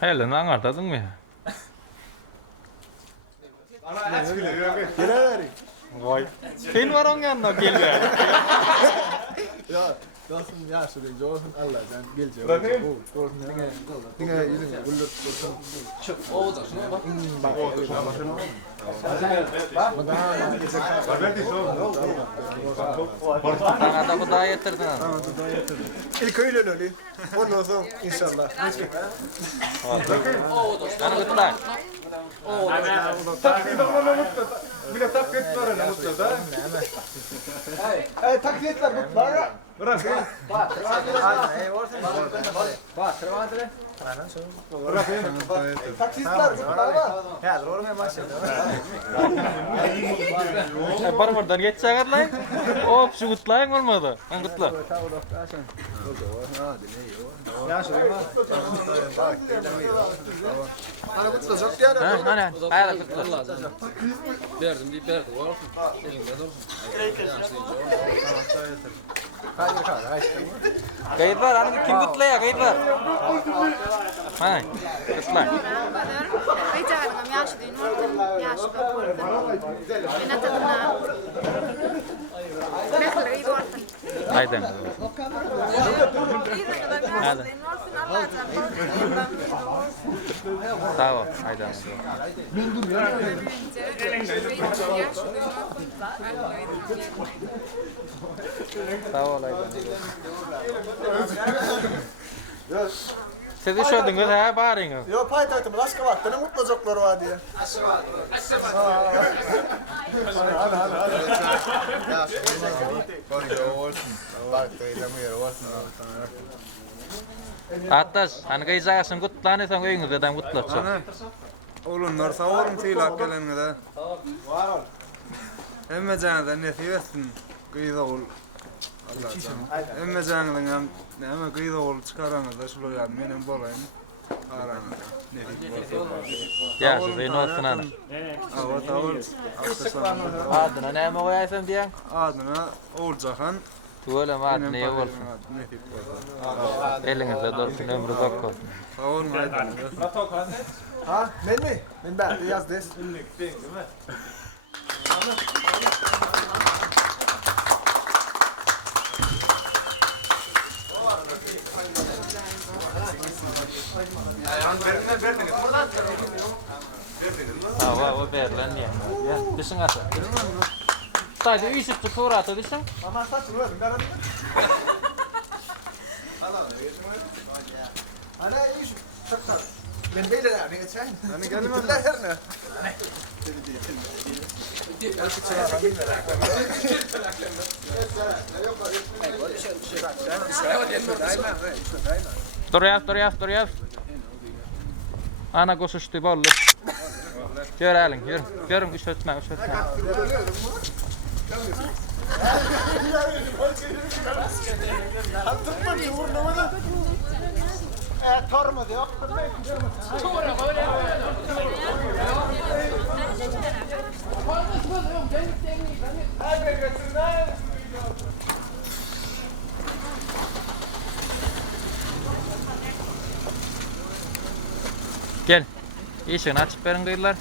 Hele ne anlatadın mı? Vay. Sen var onun yanına geliyor. Ja, dat is een ja, zo denk ik zo alla dan bilje. Dingen jullie bullet Sana da daha yetirdin. İlk öyle öyle. Ondan sonra inşallah. Sana gittiler. Bir taklit var ne mutlu da. Taklitler mutlu. Bırak ya. Bak, tırmandır. Bırak ya. Taksitler mutlu. Ya, doğru mu başladı? Barbardan geçecek lan. Hop şu gittiler olmadı. Ben gittiler. Ya şuraya bak. Ana mutlu çok yani. Hani hayır gittiler. Verdim bir verdim. Olsun. Elinde olsun. Kayıt var hani kim gittiler ya kayıt var. Hay. Gittiler. Bejiklerim yaşlı normal yaşlı ko'rdim. Meni tadına. Bekler iyi ortan. Haydi. Hadi. Sağ ol. Haydi. Sağ ol. Siz düşündünüz ha bari. Yo paytahtım başka vakti ne mutlu çocuklar var diye. Ya Atas, hani kayacağısın kutlanı sen köyünüzde de mutlusun. Oğlunlar sağ olun teylak gelenine. Emme canıda ne seversin kıyıda ol. Emme canıdan hem kıyıda ol çıkaranız da şuraya yani benim bolayım. Aranız. Ya siz en olsun ana. Ava tavır. Adına ne mi koyaysın diyen? Adına Oguljahan. Tuğla mı adına iyi olsun. Elinize dursun ömrü zok olsun. Sağ olun aydın. Ha, ben mi? Ben yaz des. O berlen ya. Ya düşün asa. Sadece uyuşup sonra atı düşün. Ama saç ruh ben garanti. Ana iş çok tak. Ben böyle ne geçen? Hani gelmem. Allah her ne? Dur yap. Ana koşuştu bollu. Gör elin, gör. Görüm üç ötme. Tormadı yok. Gel. İşini açıp verin kıyılar.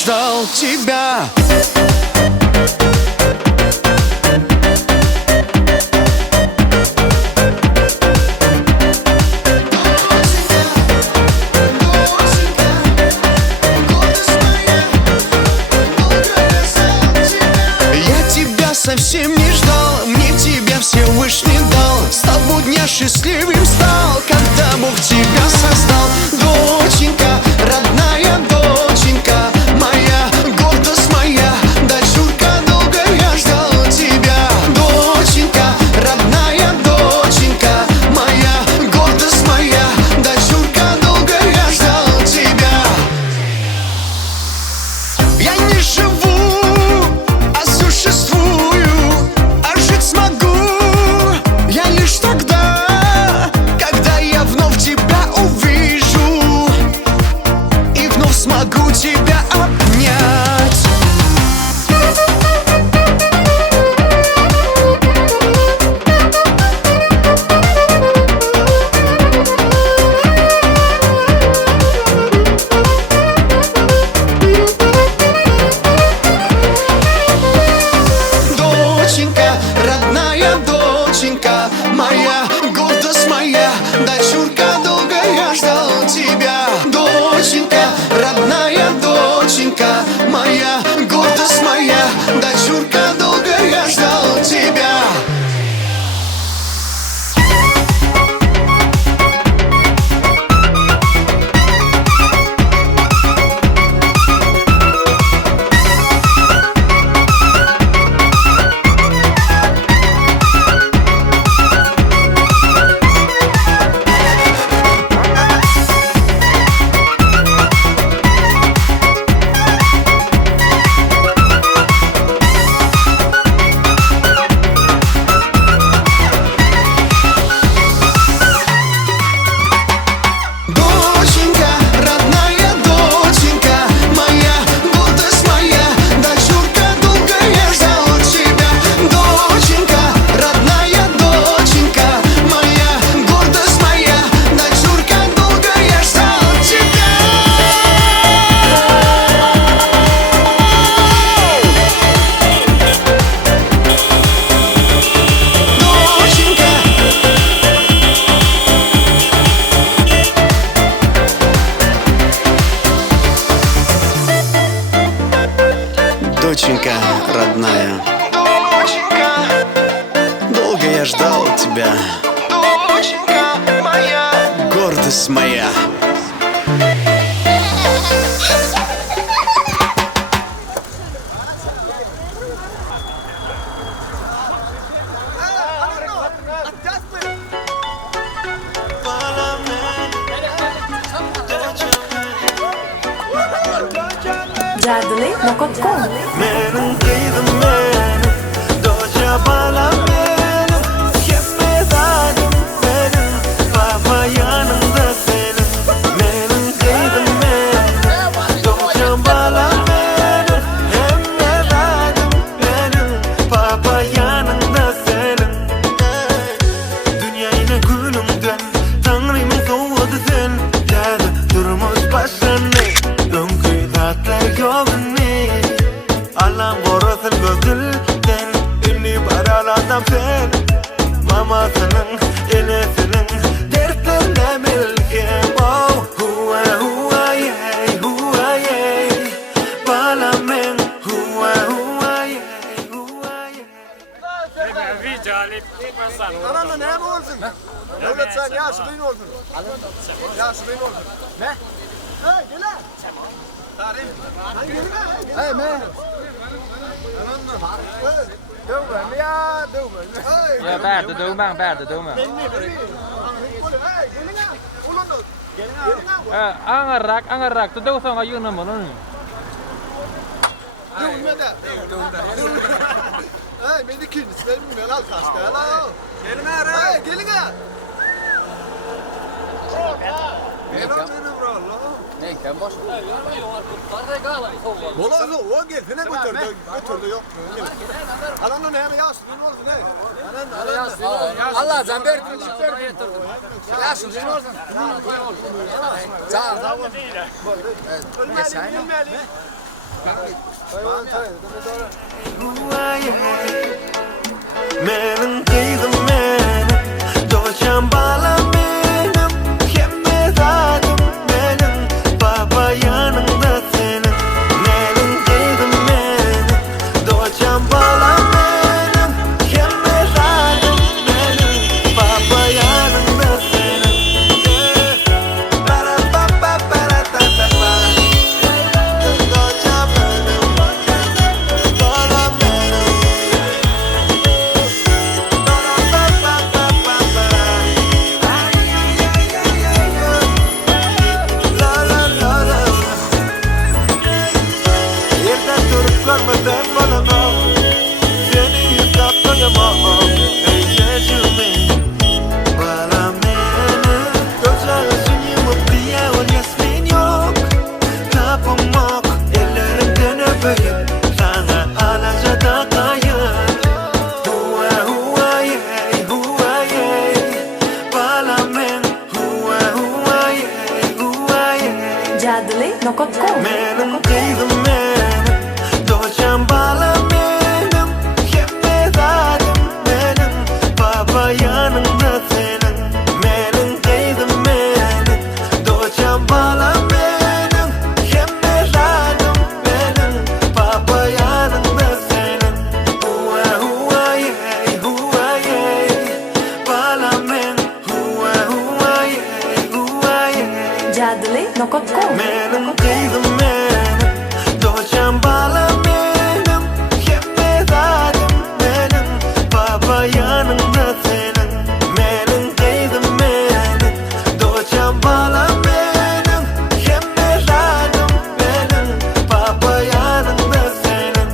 ждал тебя. Совсем не ждал, мне тебя Всевышний дал. С того дня счастливым стал, когда Бог тебя создал. Доченька, родная доченька, моя гордость моя, дочурка, долго я ждал тебя. Доченька, родная доченька, моя гордость моя, дочурка, долго я ждал тебя. Я не живу, а существую. Смогу тебя обнять. Доченька, родная доченька, моя гордость моя, дочурка, долго я ждал тебя. Доченька, родная доченька, моя гордость моя, дочурка, долго я ждал тебя. Доченька родная, долго я ждал тебя. Доченька моя, гордость моя. gelding.com. Mama senin, yene senin, dertlerine milkim. Oh, hua yey, bala men, hua yey. Ananla ne mi olsun? Devlet sen yaşlıyın olsun. Yaşlıyın olsun. Ne? Hey gel lan. Tarim. Hey me. Ananla. Đâu mà ya, đâu mà. Ya bad đâu mang bad đâu mà. Angarak tu đâu sao ngayon naman ano. Hey, beni kimsin? Benim melal kaçtı la. Gelin ha. Hey, gelin ha. Nej, kan bara så. Bolazı o gel. Fene götürdü. Götürdü yok. Alanın hem yaşlıyın olsun hey. Allah zamber yaşlıyın olsun. Sağ ol. Menin kıydım menin Doçan bala menim Kemme zadım menin Baba yanında senin Menin kıydım menin Doçan bala menim Kemme zadım menin Baba yanında senin Para pa pa para ta ta pa Doçan benim Bala menim Görmeden balamam Seni yıkap doyamam Ey gecimi Bala beni Gözlersin yumup diye ol yasmin yok Kapım yok Ellerimden öpeyim Sana alaca da kayın Hua hua yey hua yey Bala men Hua hua yey hua yey gelding.com Menin kıydım menin Doçan bala menim Kemme zadım menim Baba yanında senin Menin kıydım menin Doçan bala menim Kemme zadım menin Baba yanında senin Hua hua yey hua yey Bala men Hua hua yey hua yey gelding.com Menin kıydım menin Doçan bala menim Kemme zadım menim Baba yanında senin Menin kıydım menin Doçan bala menim Kemme zadım menim Baba yanında senin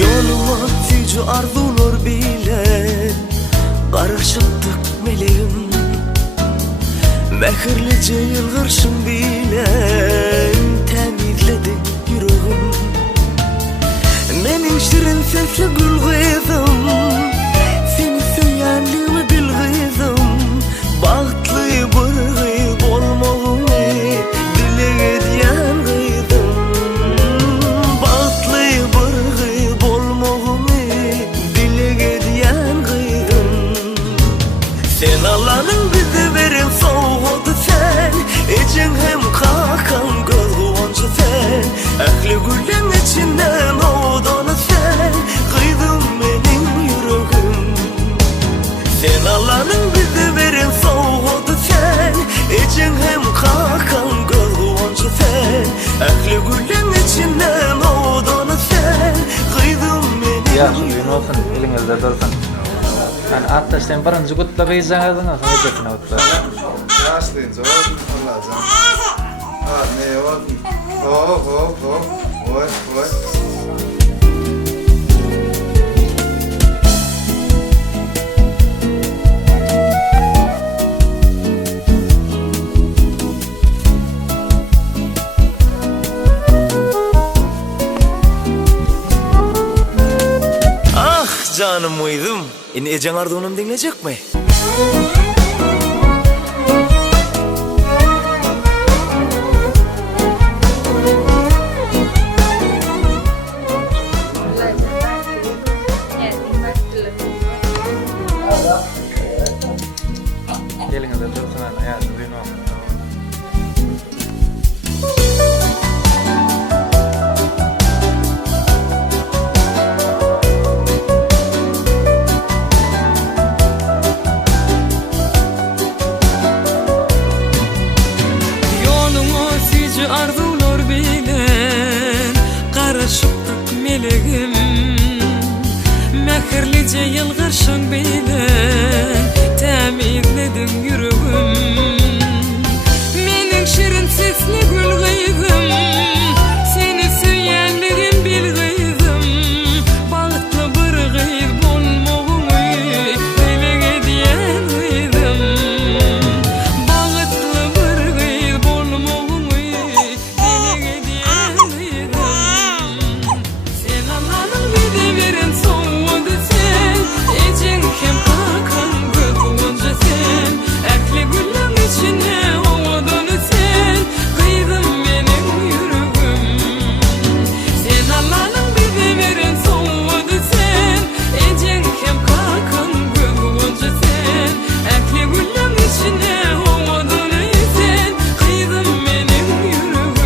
Yoluma tücü arzular bilen Karışıktık meleğim Mehirlice yılgırsın bilen Temizledin yüreğim Menin şirin sesli gül kızım Seni söyleyenliğimi bil kızım Bağıtlı bir kız olmağımı Dile ediyen kızım Bağıtlı bir kız olmağımı Dile ediyen kızım Sen Allah'ın bizi verin soğudu sen İçin hem kakan göz kıvancı sen Ehli gülün içinden oğdanı sen Kıydın benim yüreğim Sen Allah'ın bizi verin soğudu sen İçin hem kakan göz kıvancı sen Ehli gülün içinden oğdanı sen Kıydın benim Ya suyun olsun, elinizde dursun. Yani hatta sen birinci kutla kıyacağınızın olsun, ötesine kutla. Yaşlayınca olsun Allah canım. Ha ne olsun. Hop. Oy. Ah canım uydum. Ece Ardon'um dinleyecek mi? Elinizde dursun ana, ya suyun olsun. yılgırşın bilen temizledin yüreğim. Menin şirin sesli gül gıydım, seni söylerim bil gıydım. Bağıtlı bir gıyd bolmağımı dilege diyen gıydım. Bağıtlı bir gıyd bolmağımı dilege diyen gıydım. Sen Allah'ın bide veren soğudu sen, ecin kem kakan gülünce sen. Ekli gülüm içine ovadını sen, kıydım benim yüreğim. Sen Allah'ın bide veren soğudu sen, ecin kem kakan gülünce sen. Ekli gülüm içine ovadını sen, kıydım benim yüreğim.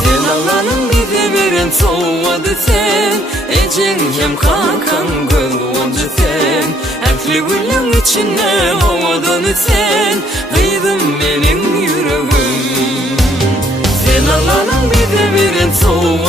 Sen Allah'ın bide veren soğudu sen, ecin kem kakan gülünce sen. Ekli gülüm içine ovadını sen, kıydım benim yüreğim. Sen Allah'ın bide veren soğudu